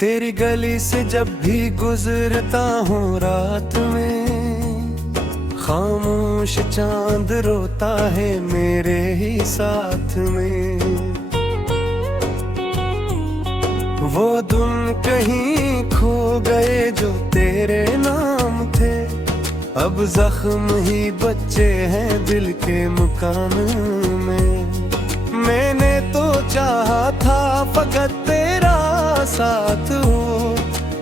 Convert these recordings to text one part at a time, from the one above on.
तेरी गली से जब भी गुजरता हूँ रात में, खामोश चांद रोता है मेरे ही साथ में। वो दिन कहीं खो गए जो तेरे नाम थे, अब जख्म ही बच्चे हैं दिल के मकान में। मैंने तो चाहा था फकत तेरा साथ हो,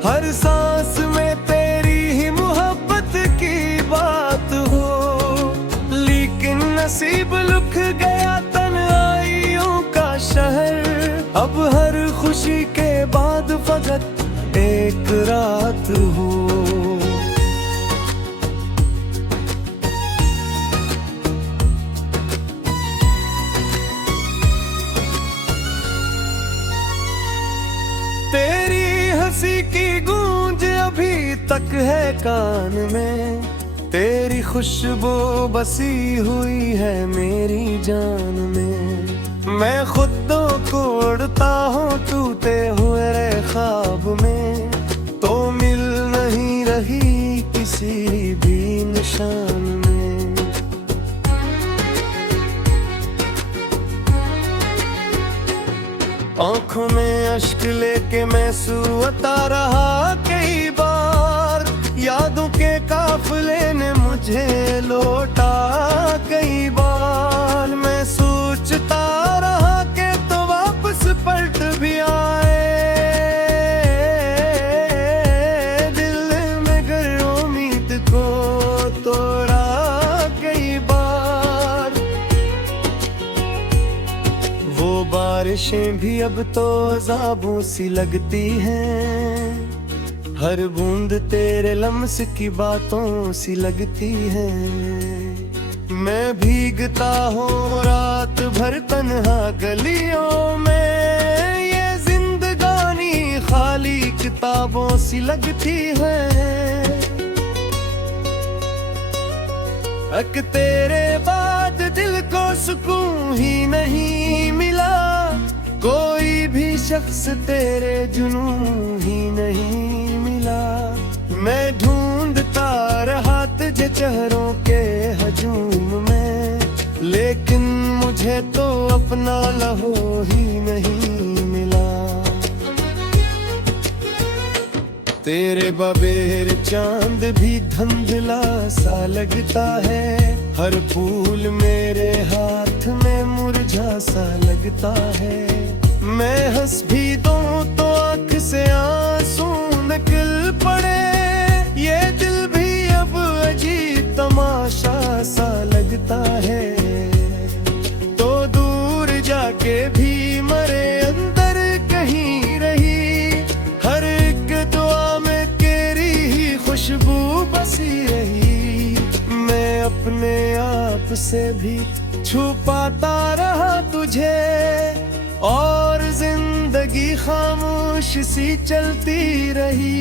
हर सांस में तेरी ही मोहब्बत की बात हो। लेकिन नसीब लिख गया तन्हाइयों का शहर, अब हर खुशी के बाद फकत एक रात हो। तेरी हंसी की गूंज अभी तक है कान में, तेरी खुशबू बसी हुई है मेरी जान में। मैं खुदों को उड़ता हूँ टूटे हुए ख्वाब में, तो मिल नहीं रही किसी भी निशान में। आंखों में अश्क लेके मैं सोता रहा कई बार, यादों के काफिले ने मुझे लौटा कई बार। मैं सोचता रहा कि तो वापस पलट भी आए, दिल में गर उम्मीद को तोड़ा कई बार। वो बारिशें भी अब तो अज़ाबों सी लगती हैं, हर बूंद तेरे लम्स की बातों सी लगती है। मैं भीगता हूँ रात भर तन्हा गलियों में, ये जिंदगानी खाली किताबों सी लगती है। अक तेरे बाद दिल को सुकून ही नहीं मिला, कोई भी शख्स तेरे जुनून ही नहीं मिला। मैं ढूंढता रहा तुझे चेहरों के हजूम में, लेकिन मुझे तो अपना लहो ही नहीं मिला। तेरे बगैर चांद भी धुंधला सा लगता है, हर फूल मेरे हाथ में मुरझा सा लगता है। मैं हंस भी दूं तो आँख से आंसू निकल पड़े, ये दिल भी अब अजीब तमाशा सा लगता है। तो दूर जाके भी मरे अंदर कहीं रही, हर एक दुआ में तेरी ही खुशबू बसी रही। मैं अपने आप से भी छुपाता रहा तुझे, और जिंदगी खामोश सी चलती रही।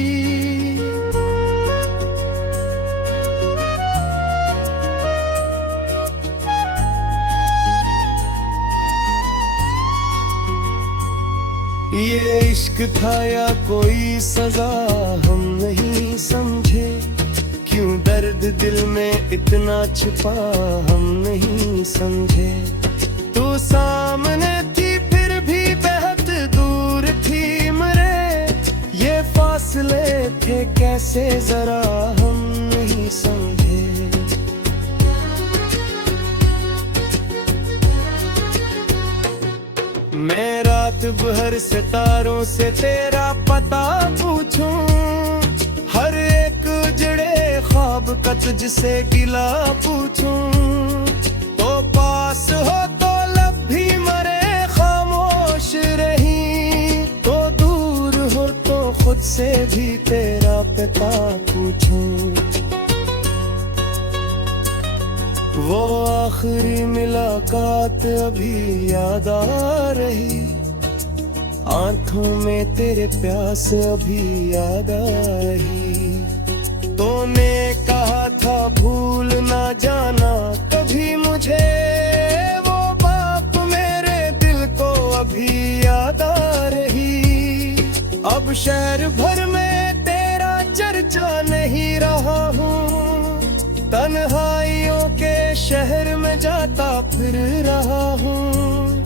ये इश्क था या कोई सजा हम नहीं समझे, क्यों दर्द दिल में इतना छिपा हम नहीं समझे। तू सामने थी फिर भी बेहद दूर थी मरे, ये फासले थे कैसे जरा हम नहीं समझे। मैं रात भर सितारों से तेरा पता पूछूं, हर एक उजड़े ख्वाब का तुझसे गिला पूछूं। तो पास हो तो लब भी मरे खामोश रही, तो दूर हो तो खुद से भी तेरा पता पूछूं। वो आखिरी मुलाकात अभी याद आ रही, आंखों में तेरे प्यास अभी याद आ रही। तूने कहा था भूल ना जाना कभी मुझे, वो बात मेरे दिल को अभी याद आ रही। अब शहर भर में तेरा चर्चा नहीं रहा हूँ, तन्हाइयों के शहर में जाता फिर रहा हूँ।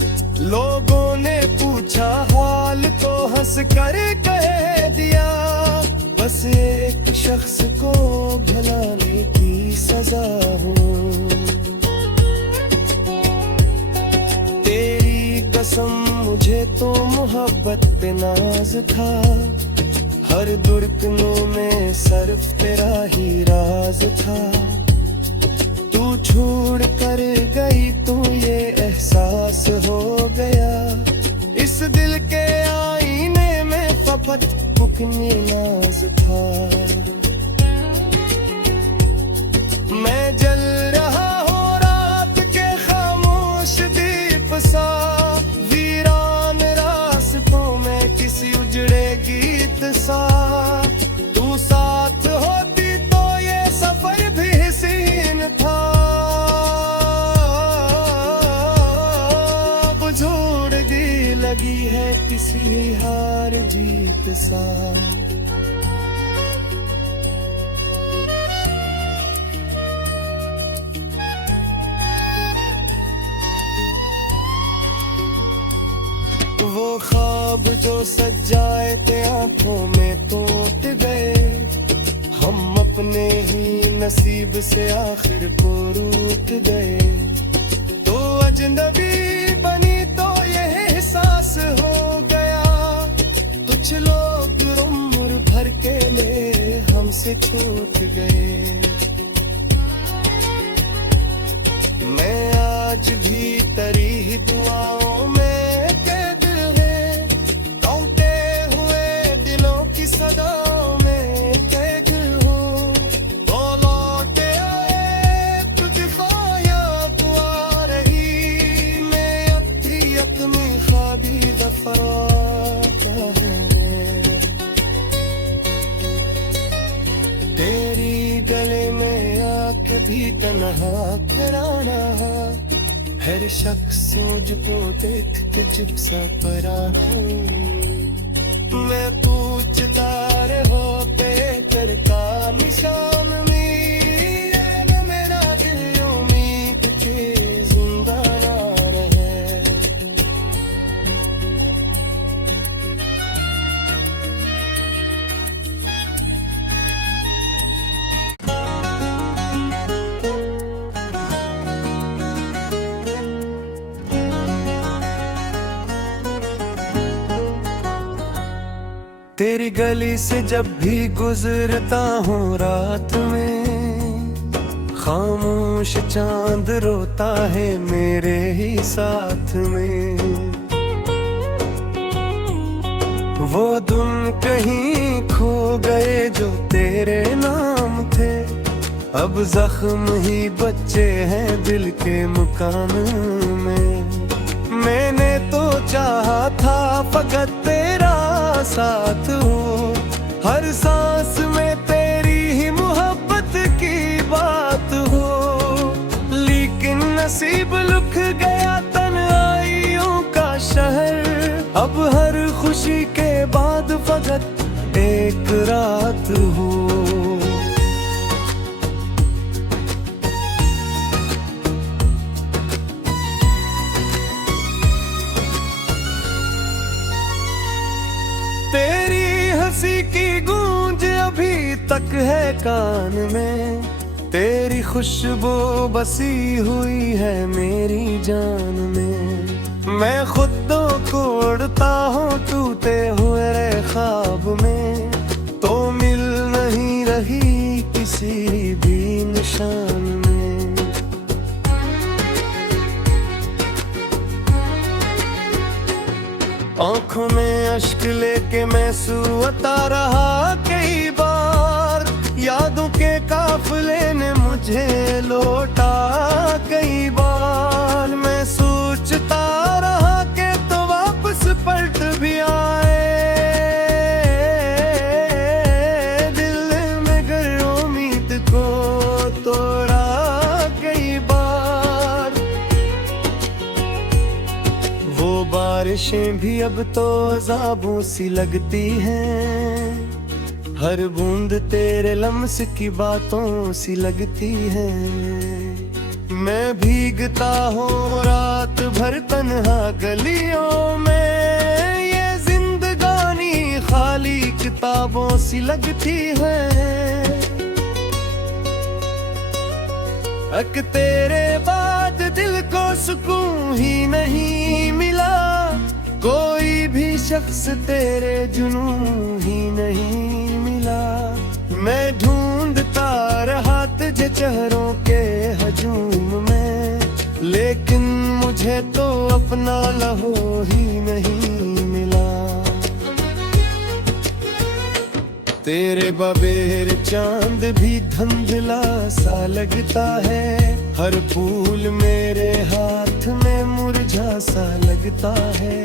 लोगों ने पूछा हाल तो हंस कर कह दिया, बस एक शख्स को भुलाने की सजा हूँ। तेरी कसम मुझे तो मोहब्बत पे नाज था, हर दुर्गनों में सिर्फ तेरा ही राज था। तू छोड़ कर गई तो ये एहसास हो गया, इस दिल के आईने में फफत पुकनी नाज था। मैं जल रहा हूँ रात के खामोश दीप सा, वीरान रास्तों में किसी उजड़े गीत सा। तू साथ होती तो ये सफर भी हसीन था, बुझोड़गी लगी है किसी हार जीत सा। वो ख्वाब जो सजाए थे आंखों में टूट गए, हम अपने ही नसीब से आखिर को रूठ गए। तो अजनबी बनी तो ये एहसास हो गया, कुछ लोग उम्र भर के लिए हमसे छूट गए। मैं आज भी तेरी ही दुआओं में सदाओं में कैद हूँ। तो लौटे आए तुझको याद आ रही, मैं अक्रियत में ख्वाबी दफराता है। तेरी गले में आके भी तन्हा कराना, हर शख्स मुझको देख के जिप सा पराना। मैं पूछता रहो पे करता निशान में, मेरा दिल उम्मीद के जिंदा ना रहे। तेरी गली से जब भी गुजरता हूँ रात में, खामोश चांद रोता है मेरे ही साथ में। वो दिन कहीं खो गए जो तेरे नाम थे, अब जख्म ही बच्चे हैं दिल के मकान में। मैंने तो चाहा था फकत तेरा साथ हो, हर सांस में तेरी ही मोहब्बत की बात हो। लेकिन नसीब लिख गया तन्हाइयों का शहर, अब हर खुशी के बाद फकत एक रात हो। तेरी हंसी की गूंज अभी तक है कान में, तेरी खुशबू बसी हुई है मेरी जान में। मैं खुद को उड़ता हूँ टूटे हुए ख्वाब में, तो मिल नहीं रही किसी भी निशान में। आंखों में अश्क लेके मैं सोता रहा कई बार, यादों के काफिले ने मुझे लौटा कई बार। मैं सोचता रहा कि तो वापस पलट भी आए, दिल में गर उम्मीद को तोड़ा कई बार। वो बार बारिशें भी अब तो अज़ाबों सी लगती हैं, हर बूंद तेरे लम्स की बातों सी लगती है। मैं भीगता हूँ रात भर तन्हा गलियों में, ये जिंदगानी खाली किताबों सी लगती है। अक तेरे बाद दिल को सुकून ही नहीं मिला, कोई भी शख्स तेरे जुनून ही नहीं मिला। मैं ढूंढता रहा तुझे चेहरों के हजूम में, लेकिन मुझे तो अपना लहो ही नहीं मिला। तेरे बगैर चांद भी धुंधला सा लगता है, हर फूल मेरे हाथ में मुरझा सा लगता है।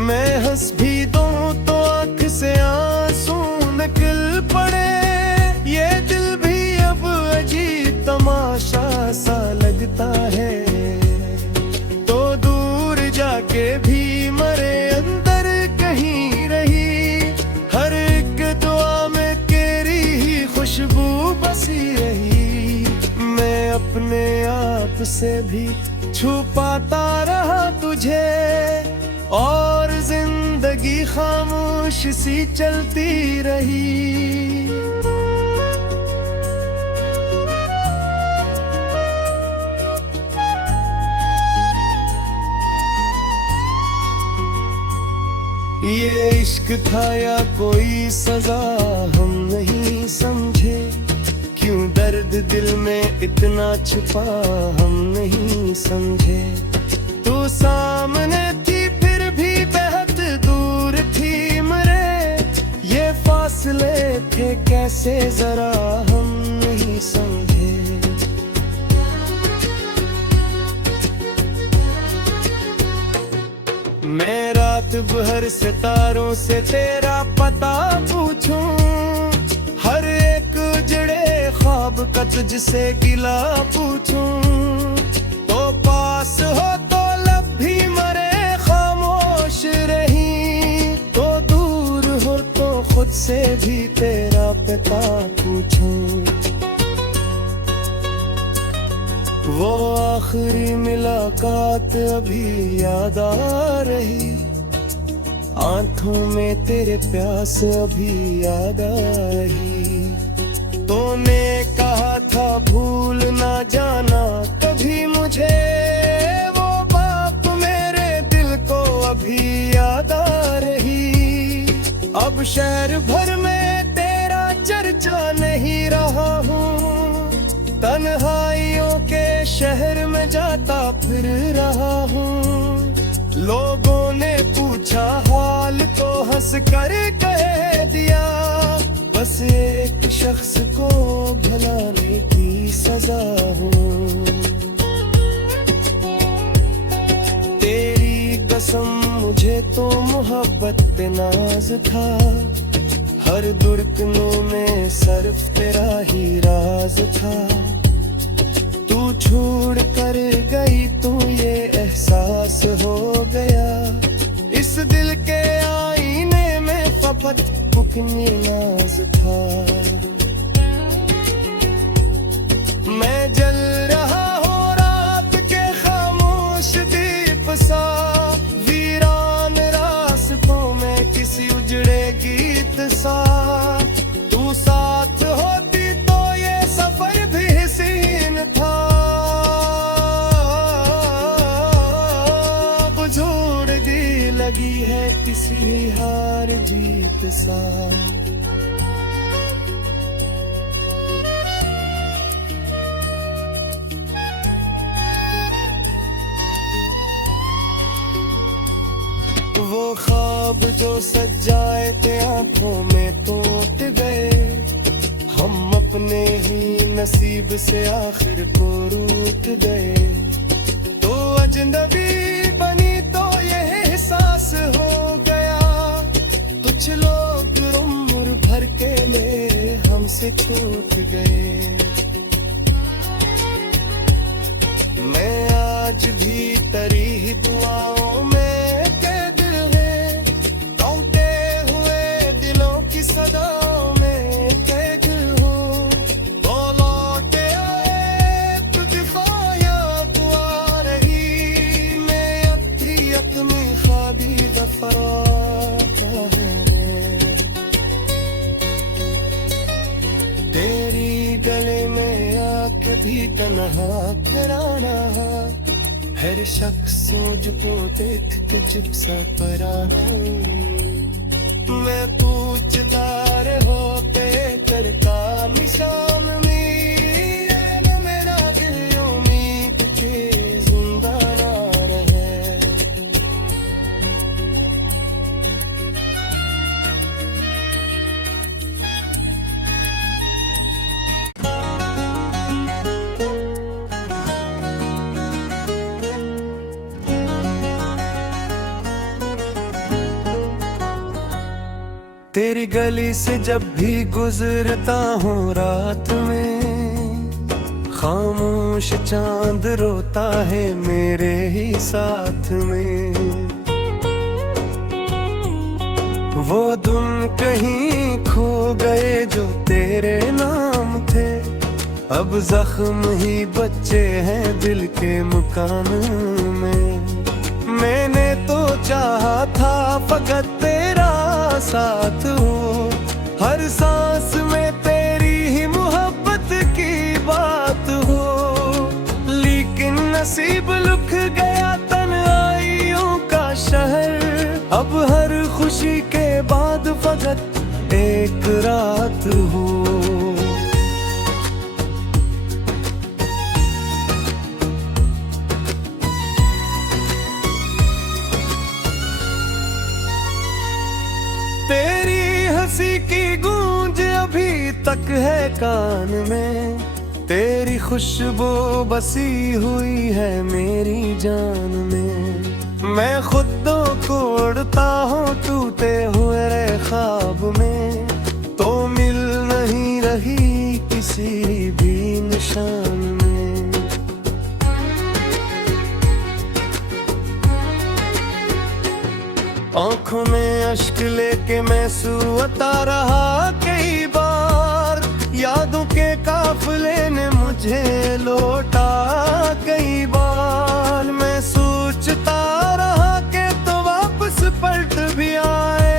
मैं हंस भी दूं तो आँख से आंसू निकल पड़े, ये दिल भी अब अजीब तमाशा सा लगता है। तो दूर जाके भी मरे अंदर कहीं रही, हर एक दुआ में तेरी ही खुशबू बसी रही। मैं अपने आप से भी छुपाता रहा तुझे, और जिंदगी खामोश सी चलती रही। ये इश्क था या कोई सजा हम नहीं समझे, क्यों दर्द दिल में इतना छुपा हम नहीं समझे। तू सामने थी फिर भी बेहद दूर थी मरे, ये फासले थे कैसे जरा हम नहीं समझे। मैं रात भर सितारों से तेरा पता पूछूं, हर एक उजड़े ख्वाब का तुझसे गिला पूछूं। तो पास हो तो लब भी मरे खामोश रही, तो दूर हो तो खुद से भी तेरा पता पूछूं। वो आखिरी मुलाकात अभी याद आ रही, आंखों में तेरे प्यास अभी याद आ रही। तूने कहा था भूल ना जाना कभी मुझे, वो बात मेरे दिल को अभी याद आ रही। अब शहर भर में तेरा चर्चा नहीं रहा हूँ, तन्हाइयों के शहर में जाता फिर रहा हूँ। लोगों ने पूछा हाल तो हंस कर कह दिया, बस एक शख्स को भुलाने की सजा हो। तेरी कसम मुझे तो मोहब्बत पे नाज था, हर धड़कनों में सिर्फ तेरा ही राज था। तू छोड़ कर गई तो ये एहसास हो गया, इस दिल के आईने में फकत पुकनी नाज था। मैं जल रहा हूँ रात के खामोश दीप सा, वीरान रास्तों में किसी उजड़े गीत सा। तू साथ होती तो ये सफर भी हसीन था, बुझोड़गी लगी है किसी हार जीत सा। वो ख्वाब जो सजाए थे आंखों में टूट गए, हम अपने ही नसीब से आखिर को रूठ गए। तो अजनबी बनी तो ये एहसास हो गया, कुछ लोग उम्र भर के लिए हमसे छूट गए। मैं आज भी तेरी ही दुआओं में कैद भी तन्हा तेरा रहा। हर शख्स मुझको देख के चुप सा पराना। मैं पूछता रहो पे करता निशान में मेरा दिल उम्मीद के जिंदा ना रहे। तेरी गली से जब भी गुजरता हूँ रात में, खामोश चांद रोता है मेरे ही साथ में। वो दिन कहीं खो गए जो तेरे नाम थे, अब जख्म ही बच्चे हैं दिल के मकान में। मैंने तो चाहा था फकत तेरा साथ हो, हर सांस में तेरी ही मोहब्बत की बात हो। लेकिन नसीब लिख गया तन्हाइयों का शहर, अब हर खुशी के बाद फकत एक रात हो। तेरी हंसी की गूंज अभी तक है कान में, तेरी खुशबू बसी हुई है मेरी जान में। मैं खुद को उड़ता हूँ टूटे हुए ख्वाब में, तो मिल नहीं रही किसी भी निशान में। आंखों में अश्क लेके मैं सोता रहा कई बार, यादों के काफिले ने मुझे लौटा कई बार। मैं सोचता रहा कि तो वापस पलट भी आए,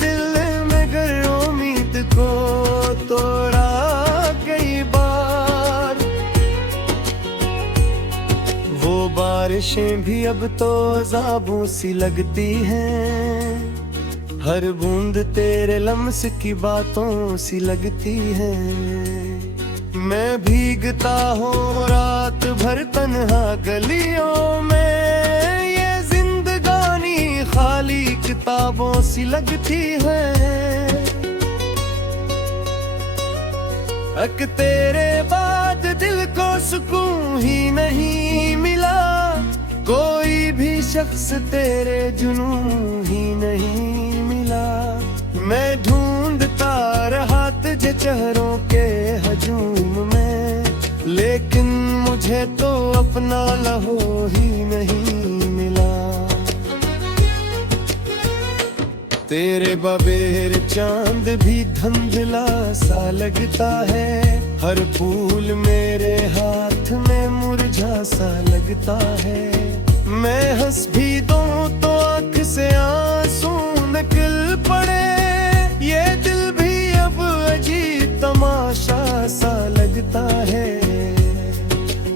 दिल में गर उम्मीद को तोड़ा कई बार। वो बारिशें भी अब तो अज़ाबों सी लगती हैं, हर बूंद तेरे लम्स की बातों सी लगती है। मैं भीगता हूँ रात भर तन्हा गलियों में, ये जिंदगानी खाली किताबों सी लगती है। अक तेरे बाद दिल को सुकून ही नहीं मिला, कोई भी शख्स तेरे जुनून ही नहीं मिला। मैं ढूंढता रहा तुझे चेहरों के हजूम में, लेकिन मुझे तो अपना लहो ही नहीं मिला। तेरे बगैर चांद भी धुंधला सा लगता है, हर फूल मेरे हाथ में मुरझा सा लगता है। मैं हंस भी दूं तो आँख से आंसू निकल पड़े, ये दिल भी अब अजीब तमाशा सा लगता है।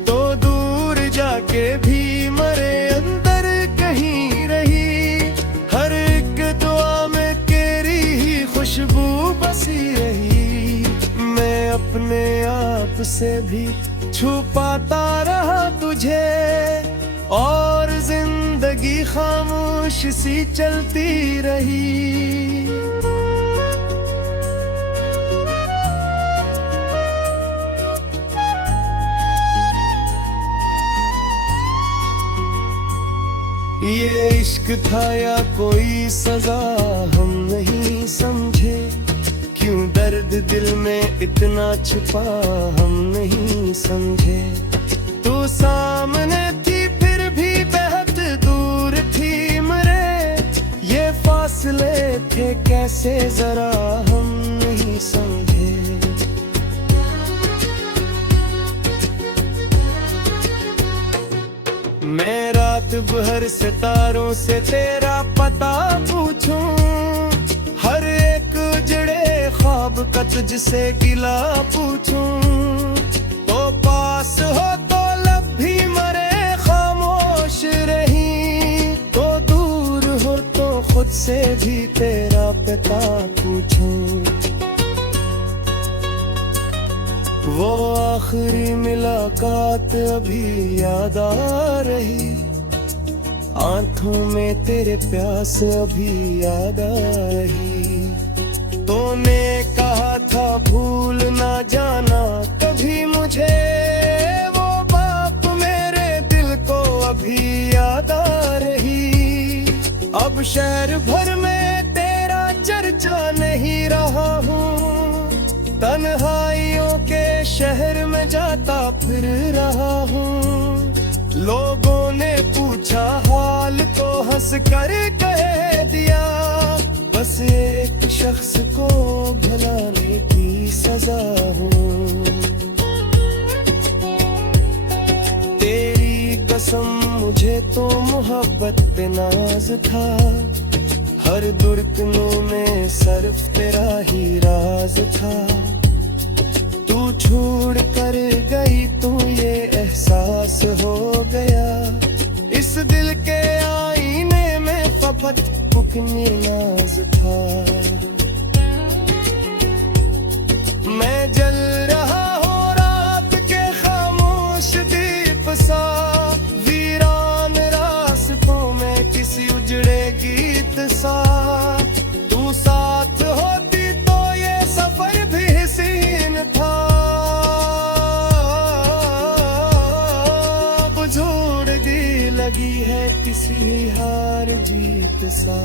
तो दूर जाके भी मरे अंदर कहीं रही, हर एक दुआ में तेरी ही खुशबू बसी रही। मैं अपने आप से भी छुपाता रहा तुझे, और जिंदगी खामोश सी चलती रही। ये इश्क था या कोई सजा हम नहीं समझे, क्यों दर्द दिल में इतना छुपा हम नहीं समझे। तू सामने थी फिर भी बेहद दूर थी मरे, ये फासले थे कैसे जरा हम नहीं समझे। मैं रात भर सितारों से तेरा पता पूछूं, हर एक उजड़े ख्वाब का तुझसे गिला पूछूं, तो पास हो तो लब भी मरे खामोश रही, तो दूर हो तो खुद से भी तेरा पता पूछूं। वो आखिरी मुलाकात अभी याद आ रही, आंखों में तेरे प्यास अभी याद आ रही। तूने कहा था भूल ना जाना कभी मुझे, वो बात मेरे दिल को अभी याद आ रही। अब शहर भर में तेरा चर्चा नहीं रहा हूँ, तन्हाइयों के शहर में जाता फिर रहा हूँ। लोगों ने पूछा हाल तो हंस कर कह दिया, बस एक शख्स को भुलाने की सजा हूँ। तेरी कसम मुझे तो मोहब्बत पे नाज था, हर दुर्गनों में सिर्फ तेरा ही राज था। तू छोड़ कर गई तू ये एहसास हो गया, इस दिल के आईने में फपत पुकनी नाज था। मैं जल रहा हूँ रात के खामोश दीप सा, वीरान रास्तों में किसी उजड़े गीत सा। तू साथ होती तो ये सफर भी हसीन था, बुझोड़गी लगी है किसी हार जीत सा।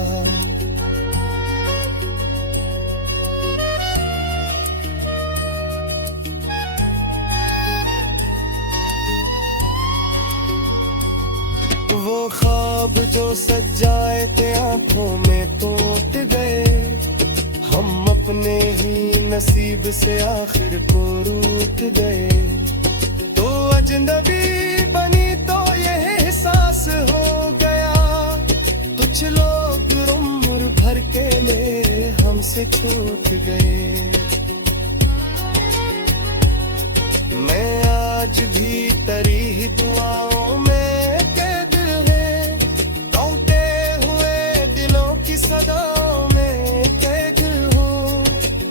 वो ख्वाब जो सजाए थे आंखों में टूट गए, हम अपने ही नसीब से आखिर को रूठ गए। तो अजनबी बनी तो यह एहसास हो गया, कुछ लोग उम्र भर के लिए हमसे छूट गए। मैं आज भी तेरी ही दुआओं में सदाओं में कैद हूँ।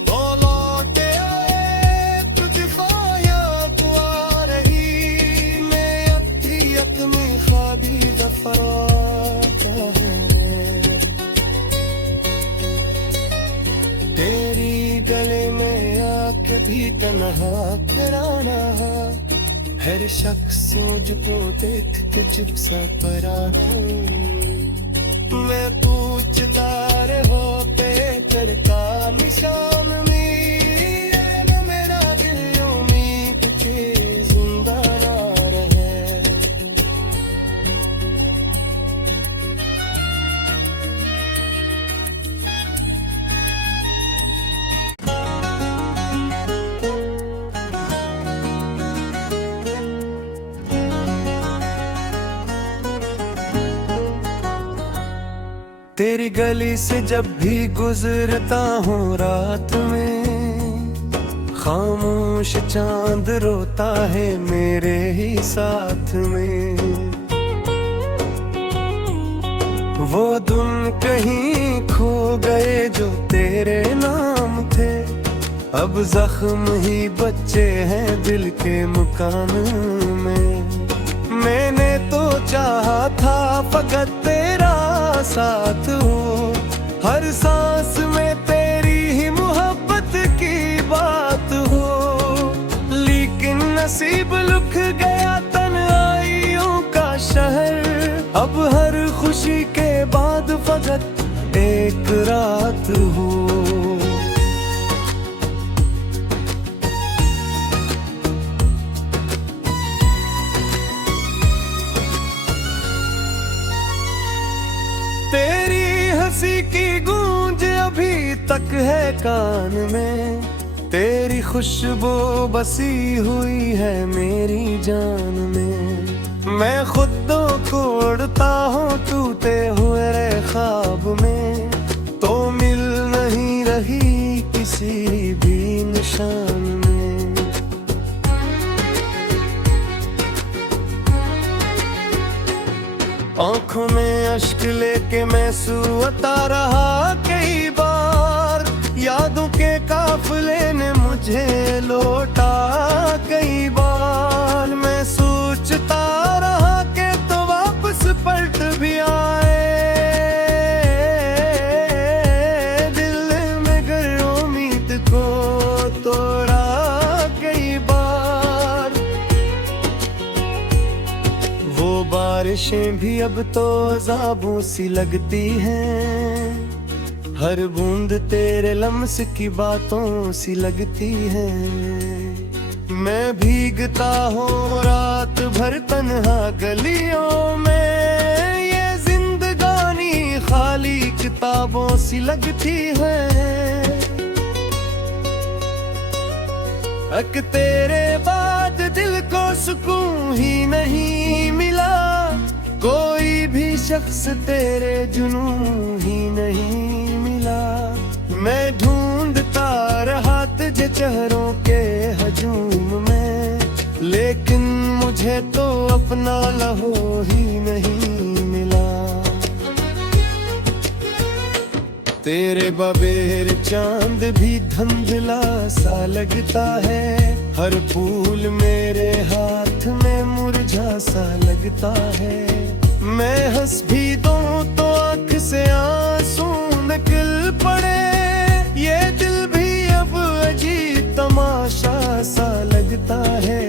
तो लौटे आए तो दिफायात आ रही, मैं अक्तियत में ख्वाबी दफराता है। तेरी गले में आके भी तन्हा कराना, हर शख्स मुझको देख के चुप सा पराना। मैं पूछता रहो पे करता निशान में, मेरा दिल उम्मीद के जिंदा ना रहे। तेरी गली से जब भी गुजरता हूँ रात में, खामोश चांद रोता है मेरे ही साथ में। वो दिन कहीं खो गए जो तेरे नाम थे, अब जख्म ही बच्चे हैं दिल के मकान में। मैंने तो चाहा था फकत तेरा साथ हो, हर सांस में तेरी ही मोहब्बत की बात हो। लेकिन नसीब लिख गया तन्हाइयों का शहर, अब हर खुशी के बाद फकत एक रात हो। तेरी हंसी की गूंज अभी तक है कान में, तेरी खुशबू बसी हुई है मेरी जान में। मैं खुद को उड़ता हूँ टूटे हुए ख्वाब में, तो मिल नहीं रही किसी भी आंखों में अश्क लेके मैं सोता रहा कई बार, यादों के काफिले ने मुझे लौटा कई बार। मैं सोचता रहा कि तो वापस पलट भी आए, दिल में गर उम्मीद को तोड़ा कई बार। वो बारिशें भी अब तो अज़ाबों सी लगती हैं, हर बूंद तेरे लम्स की बातों सी लगती है। मैं भीगता हूँ रात भर तन्हा गलियों में, ये जिंदगानी खाली किताबों सी लगती है। अक तेरे बाद दिल को सुकून ही नहीं मिला, कोई भी शख्स तेरे जुनून ही नहीं मिला। मैं ढूंढता रहा तुझे चेहरों के हजूम में, लेकिन मुझे तो अपना लहो ही नहीं मिला। तेरे बगैर चांद भी धुंधला सा लगता है, हर फूल मेरे हाथ में मुरझा सा लगता है। मैं हंस भी दूं तो आँख से आंसू निकल पड़े, ये दिल भी अब अजीब तमाशा सा लगता है।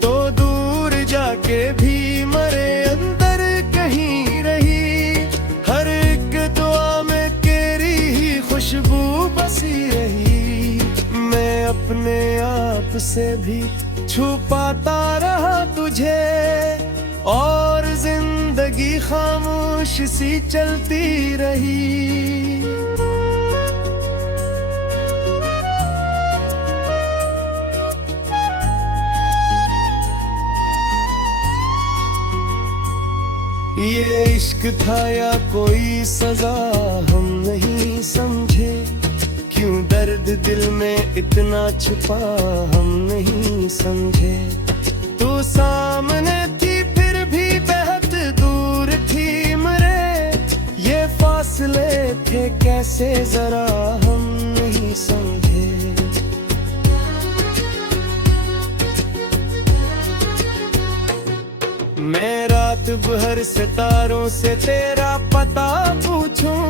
तो दूर जाके भी मरे अंदर कहीं रही, हर एक दुआ में तेरी ही खुशबू बसी रही। मैं अपने आप से भी छुपाता रहा तुझे, और जिंदगी खामोश सी चलती रही। ये इश्क था या कोई सजा हम नहीं समझे, क्यों दर्द दिल में इतना छुपा हम नहीं समझे। तू सामने थी फिर भी बेहद दूर थी मरे, ये फासले थे कैसे जरा हम नहीं समझे। मैं रात भर सितारों से तेरा पता पूछूं,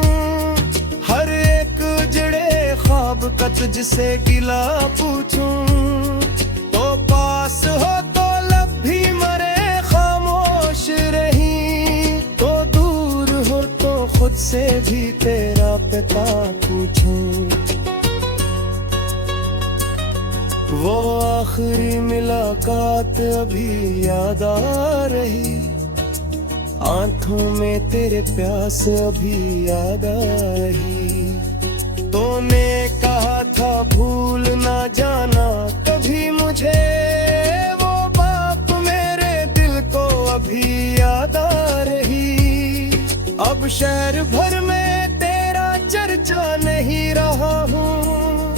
हर एक उजड़े ख्वाब का तुझसे गिला पूछूं। तो पास हो तो लब भी मरे खामोश रही, तो दूर हो तो खुद से भी तेरा पता पूछूं। वो आखिरी मुलाकात अभी याद आ रही, आंखों में तेरे प्यास अभी याद आ रही। तूने कहा था भूल ना जाना कभी मुझे, वो बात मेरे दिल को अभी याद आ रही। अब शहर भर में तेरा चर्चा नहीं रहा हूँ,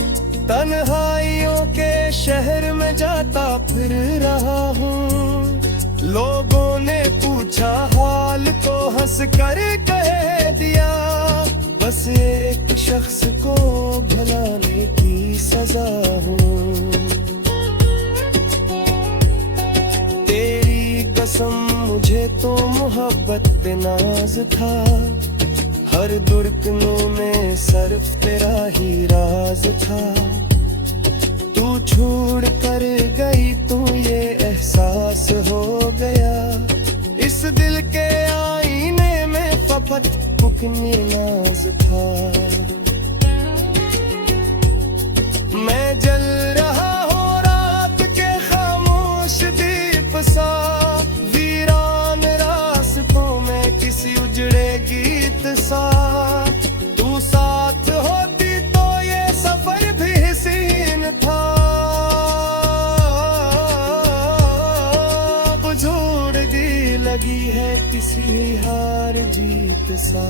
तन्हाइयों के शहर में जाता फिर रहा हूँ। लोगों ने पूछा हाल तो हंस कर कह दिया, बस एक शख्स को भुलाने की सजा हूँ। तेरी कसम मुझे तो मोहब्बत पे नाज था, हर दुर्गनों में सिर्फ तेरा ही राज था। तू छोड़ कर गई तो ये एहसास हो गया, इस दिल के आईने में फकत पुकनी नाज था। मैं जल रहा हूँ रात के खामोश दीप सा, वीरान रास्तों में किसी उजड़े गीत सा। तू साथ होती तो ये सफर भी हसीन था, बुझोड़गी लगी है किसी हार जीत सा।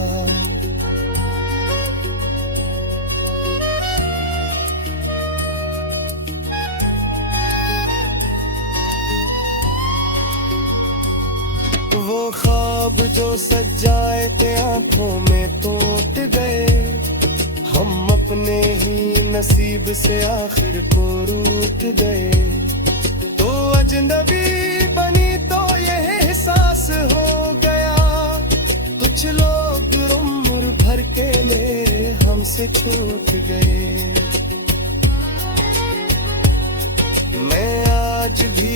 वो ख्वाब ख्वाब जो सजाए थे आंखों में टूट गए, हम अपने ही नसीब से आखिर को रूठ गए। तो अजनबी बनी तो यह एहसास हो गया, कुछ लोग उम्र भर के लिए हमसे छूट गए। मैं आज भी